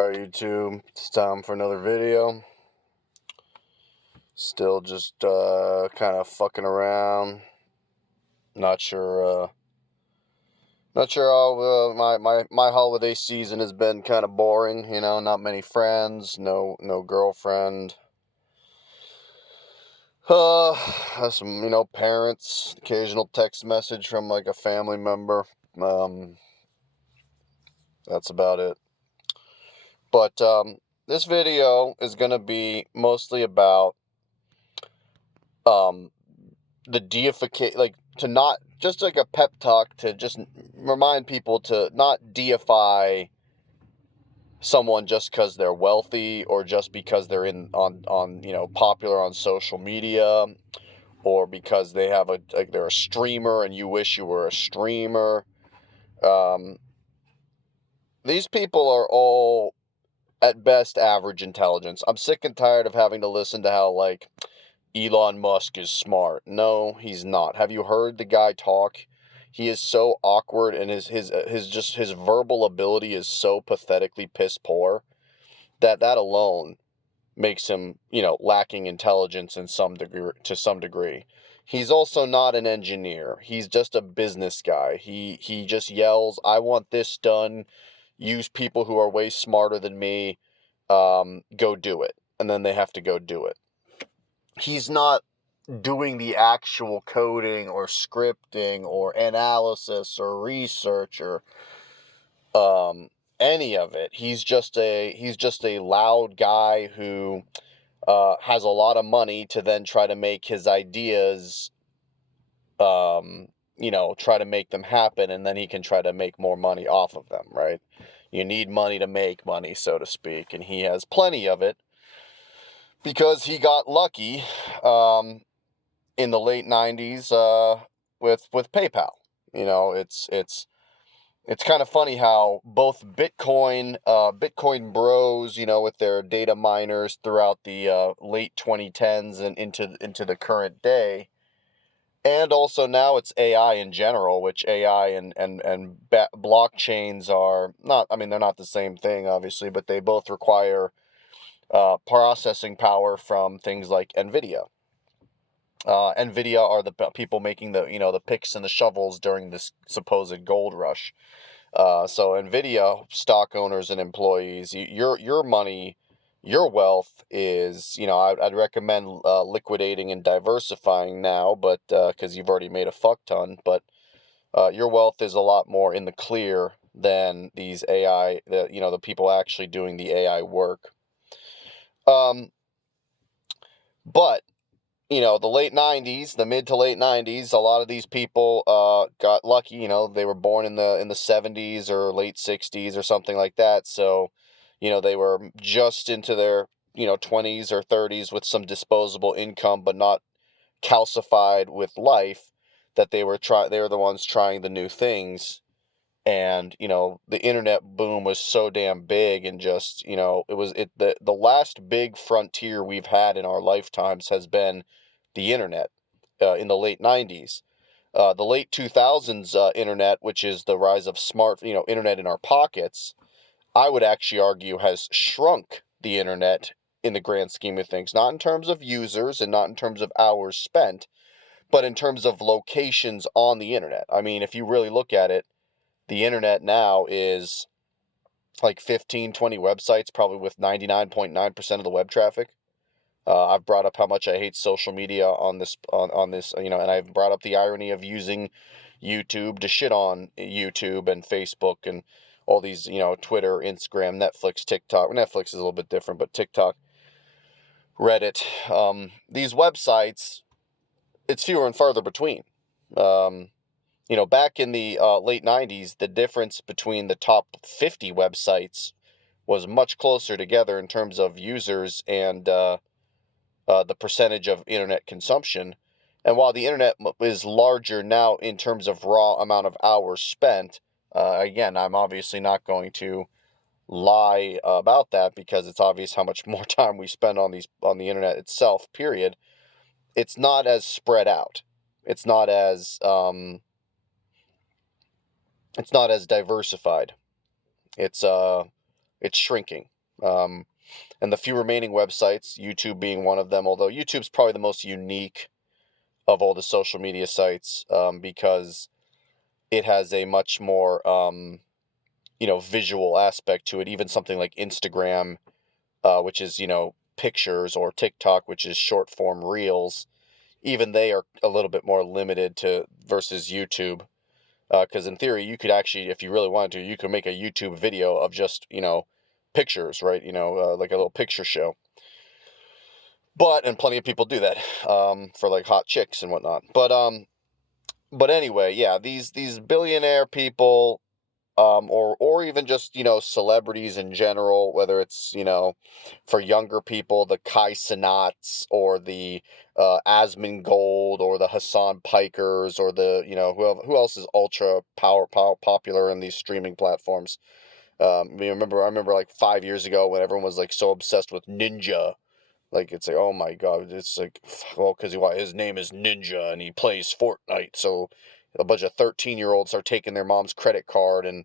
Alright, YouTube, it's time for another video. Still just kind of fucking around. Not sure how my holiday season has been. Kind of boring, not many friends, no girlfriend. Some parents, occasional text message from like a family member. That's about it. But this video is gonna be mostly about the deification, like to not just like a pep talk to just remind people to not deify someone just because they're wealthy or just because they're on popular on social media, or because they have they're a streamer and you wish you were a streamer. These people are all at best average intelligence. I'm sick and tired of having to listen to how like Elon Musk is smart. No, he's not. Have you heard the guy talk? He is so awkward, and his verbal ability is so pathetically piss poor that alone makes him, lacking intelligence in some degree, to some degree. He's also not an engineer. He's just a business guy. He just yells, "I want this done. Use people who are way smarter than me. Go do it." And then they have to go do it. He's not doing the actual coding or scripting or analysis or research or any of it. He's just a loud guy who has a lot of money to then try to make his ideas, try to make them happen, and then he can try to make more money off of them, right? You need money to make money, so to speak, and he has plenty of it because he got lucky in the late 90s with PayPal. It's kind of funny how both Bitcoin bros, with their data miners throughout the late 2010s and into the current day, and also now it's AI in general, which AI and blockchains are not. I mean, they're not the same thing, obviously, but they both require processing power from things like NVIDIA. NVIDIA are the people making the picks and the shovels during this supposed gold rush. So NVIDIA stock owners and employees, your money, your wealth is, I'd recommend liquidating and diversifying now, but because you've already made a fuck ton. But your wealth is a lot more in the clear than these AI, the people actually doing the AI work. But the late 90s, the mid to late 90s, a lot of these people got lucky. They were born in the 70s or late 60s or something like that. So, they were just into their, 20s or 30s with some disposable income, but not calcified with life, that they were the ones trying the new things. And, the internet boom was so damn big, and just, the last big frontier we've had in our lifetimes has been the internet in the late 90s. The late 2000s internet, which is the rise of smart, internet in our pockets, I would actually argue has shrunk the internet in the grand scheme of things, not in terms of users and not in terms of hours spent, but in terms of locations on the internet. I mean, if you really look at it, the internet now is like 15, 20 websites, probably with 99.9% of the web traffic. I've brought up how much I hate social media on this, and I've brought up the irony of using YouTube to shit on YouTube and Facebook and all these, Twitter, Instagram, Netflix, TikTok. Netflix is a little bit different, but TikTok, Reddit, these websites, it's fewer and farther between. Back in the late 90s, the difference between the top 50 websites was much closer together in terms of users and the percentage of internet consumption. And while the internet is larger now in terms of raw amount of hours spent, again, I'm obviously not going to lie about that because it's obvious how much more time we spend on the internet itself, period. It's not as spread out. It's not as diversified. It's it's shrinking. And the few remaining websites, YouTube being one of them, although YouTube's probably the most unique of all the social media sites, because it has a much more, visual aspect to it. Even something like Instagram, which is, pictures, or TikTok, which is short form reels, even they are a little bit more limited to versus YouTube. Because in theory, you could actually, if you really wanted to, you could make a YouTube video of just, pictures, right? Like a little picture show. And plenty of people do that, for like hot chicks and whatnot. But anyway, yeah, these billionaire people, or even just, celebrities in general, whether it's, for younger people, the Kai Cenats, or the Asmongold, or the Hassan Pikers, or the, who else is ultra popular in these streaming platforms. I remember like 5 years ago when everyone was like so obsessed with Ninja. Like, it's like, oh my God, it's like, well, because his name is Ninja and he plays Fortnite, so a bunch of 13-year-olds are taking their mom's credit card, and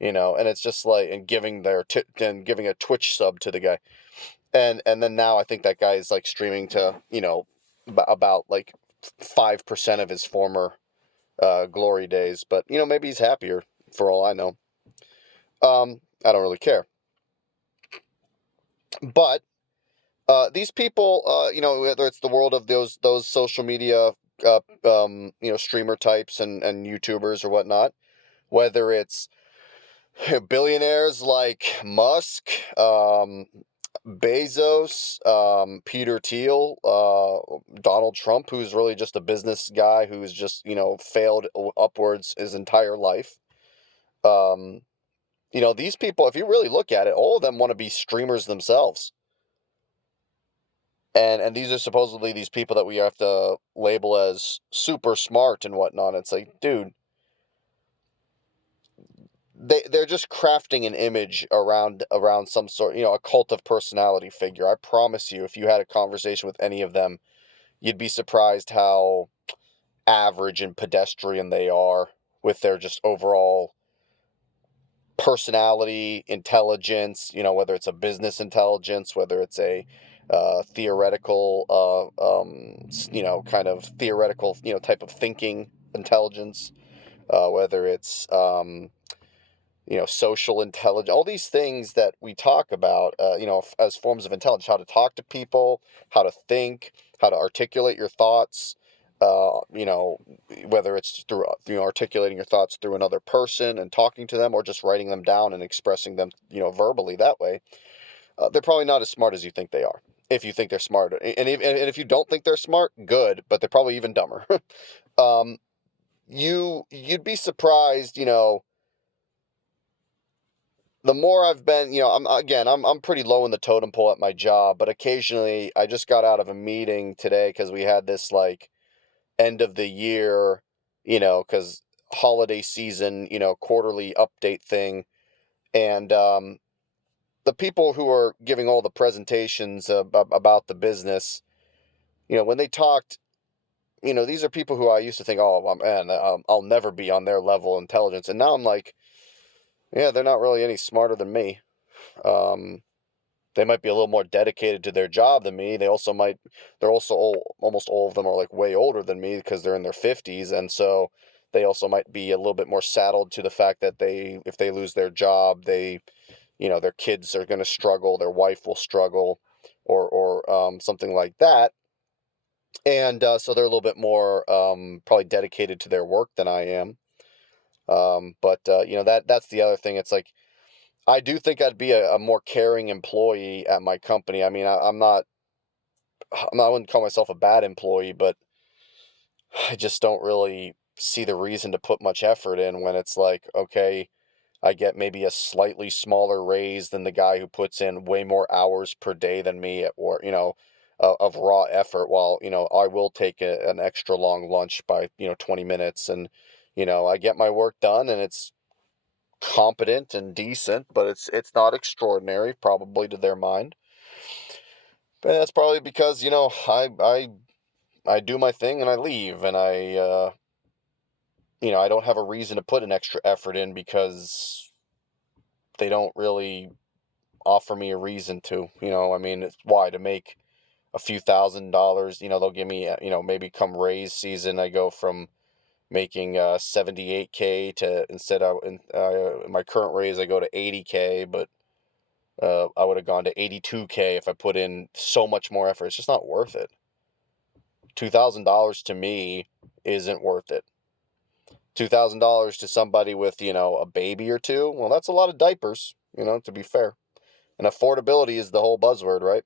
and it's just like, and giving and giving a Twitch sub to the guy, and then now I think that guy is like streaming to, about like 5% of his former glory days, but maybe he's happier for all I know. I don't really care, but these people, whether it's the world of those social media, streamer types and YouTubers or whatnot, whether it's billionaires like Musk, Bezos, Peter Thiel, Donald Trump, who's really just a business guy who's just, failed upwards his entire life. These people, if you really look at it, all of them want to be streamers themselves. And these are supposedly these people that we have to label as super smart and whatnot. It's like, dude, they're just crafting an image around some sort, a cult of personality figure. I promise you, if you had a conversation with any of them, you'd be surprised how average and pedestrian they are with their just overall personality, intelligence, whether it's a business intelligence, whether it's a theoretical, kind of theoretical, type of thinking intelligence, whether it's, social intelligence, all these things that we talk about, as forms of intelligence, how to talk to people, how to think, how to articulate your thoughts, uh, you know, whether it's through, articulating your thoughts through another person and talking to them, or just writing them down and expressing them, verbally that way. They're probably not as smart as you think they are. If you think they're smart, and if you don't think they're smart, good, but they're probably even dumber. um, you'd be surprised, the more I've been, I'm pretty low in the totem pole at my job, but occasionally I just got out of a meeting today because we had this like end of the year, because holiday season, quarterly update thing, and the people who are giving all the presentations about the business, when they talked, these are people who I used to think, oh man, I'll never be on their level of intelligence, and now I'm like, yeah, they're not really any smarter than me. Um, they might be a little more dedicated to their job than me. They're also almost all of them are like way older than me because they're in their 50s. And so they also might be a little bit more saddled to the fact that if they lose their job, their kids are going to struggle, their wife will struggle, or something like that. And so they're a little bit more, probably dedicated to their work than I am. That's the other thing. It's like, I do think I'd be a more caring employee at my company. I mean, I wouldn't call myself a bad employee, but I just don't really see the reason to put much effort in when it's like, okay, I get maybe a slightly smaller raise than the guy who puts in way more hours per day than me at work, of raw effort, while, I will take an extra long lunch by, 20 minutes, and, I get my work done, and it's competent and decent, but it's not extraordinary, probably to their mind. But that's probably because, I do my thing and I leave, and I don't have a reason to put an extra effort in because they don't really offer me a reason to. I mean, why? To make a few $1,000s. They'll give me, maybe come raise season, I go from making 78K to, instead of in my current raise, I go to 80K, but I would have gone to 82K if I put in so much more effort. It's just not worth it. $2,000 to me isn't worth it. $2,000 to somebody with, a baby or two, well, that's a lot of diapers, to be fair. And affordability is the whole buzzword, right?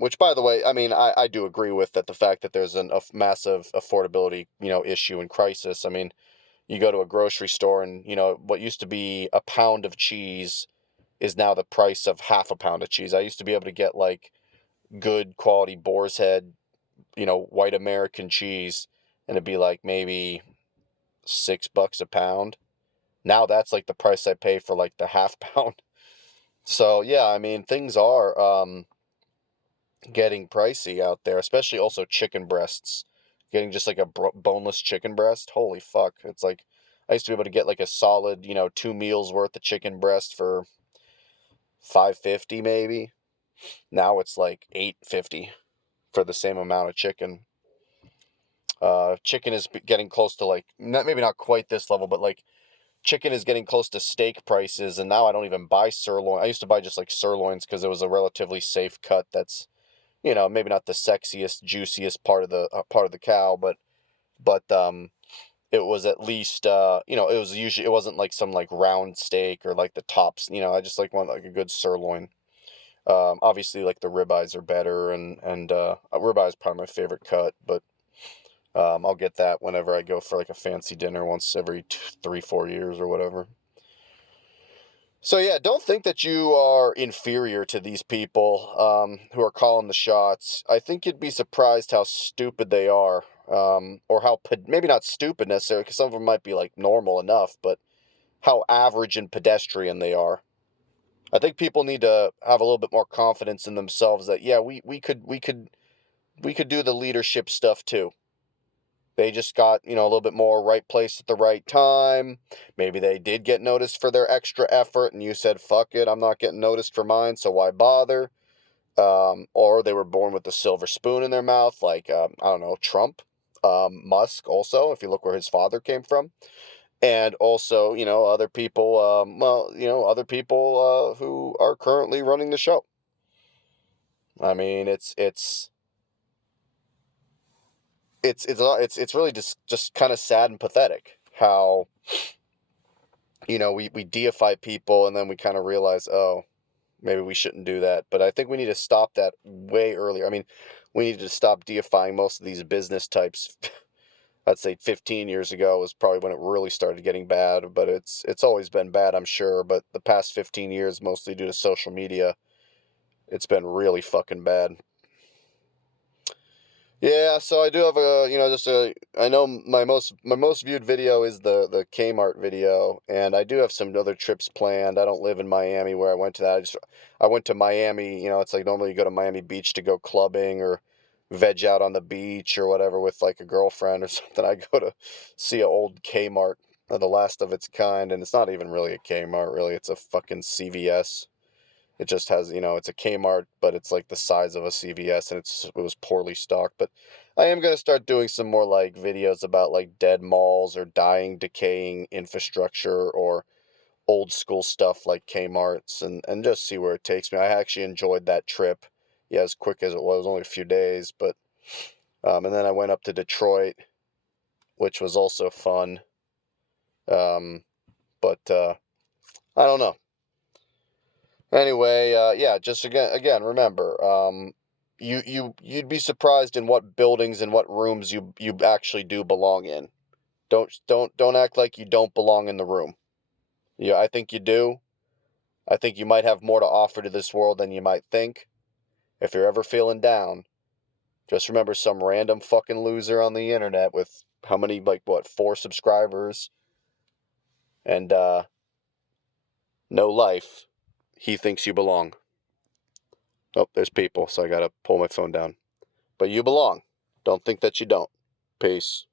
Which, by the way, I mean, I do agree with that, the fact that there's a massive affordability, issue and crisis. I mean, you go to a grocery store and, what used to be a pound of cheese is now the price of half a pound of cheese. I used to be able to get like good quality Boar's Head, white American cheese, and it'd be like maybe $6 a pound. Now that's like the price I pay for like the half pound. So yeah, I mean, things are getting pricey out there, especially also chicken breasts. Getting just like a boneless chicken breast, holy fuck! It's like I used to be able to get like a solid, 2 meals worth of chicken breast for $5.50 maybe. Now it's like $8.50 for the same amount of chicken. Chicken is getting close to like, maybe not quite this level, but like chicken is getting close to steak prices, and now I don't even buy sirloin. I used to buy just like sirloins because it was a relatively safe cut. That's, maybe not the sexiest, juiciest part of the cow, but it was at least, it was usually, it wasn't like some like round steak or like the tops. I just like want like a good sirloin. Obviously, like the ribeyes are better, and ribeye is probably my favorite cut, but I'll get that whenever I go for like a fancy dinner once every 3-4 years or whatever. So yeah, don't think that you are inferior to these people who are calling the shots. I think you'd be surprised how stupid they are, or how maybe not stupid necessarily, because some of them might be like normal enough, but how average and pedestrian they are. I think people need to have a little bit more confidence in themselves that, yeah, we could do the leadership stuff too. They just got, a little bit more right place at the right time. Maybe they did get noticed for their extra effort and you said, fuck it, I'm not getting noticed for mine, so why bother? Or they were born with the silver spoon in their mouth, like, I don't know, Trump, Musk also, if you look where his father came from. And also, other people, other people who are currently running the show. I mean, it's really just kind of sad and pathetic how, we deify people and then we kind of realize, oh, maybe we shouldn't do that. But I think we need to stop that way earlier. I mean, we need to stop deifying most of these business types. I'd say 15 years ago was probably when it really started getting bad, but it's always been bad, I'm sure. But the past 15 years, mostly due to social media, it's been really fucking bad. Yeah, so I do have I know my most viewed video is the Kmart video, and I do have some other trips planned. I don't live in Miami where I went to that. I went to Miami, it's like normally you go to Miami Beach to go clubbing or veg out on the beach or whatever with like a girlfriend or something. I go to see an old Kmart, the last of its kind, and it's not even really a Kmart, really. It's a fucking CVS. It just has, it's a Kmart, but it's like the size of a CVS, and it was poorly stocked. But I am going to start doing some more like videos about like dead malls or dying, decaying infrastructure or old school stuff like Kmart's, and just see where it takes me. I actually enjoyed that trip. Yeah, as quick as it was, only a few days, but and then I went up to Detroit, which was also fun. But I don't know. Anyway, yeah, just again, remember, you'd be surprised in what buildings and what rooms you actually do belong in. Don't act like you don't belong in the room. Yeah, I think you do. I think you might have more to offer to this world than you might think. If you're ever feeling down, just remember some random fucking loser on the internet with how many, like, what, 4 subscribers and no life. He thinks you belong. Oh, there's people, so I gotta pull my phone down. But you belong. Don't think that you don't. Peace.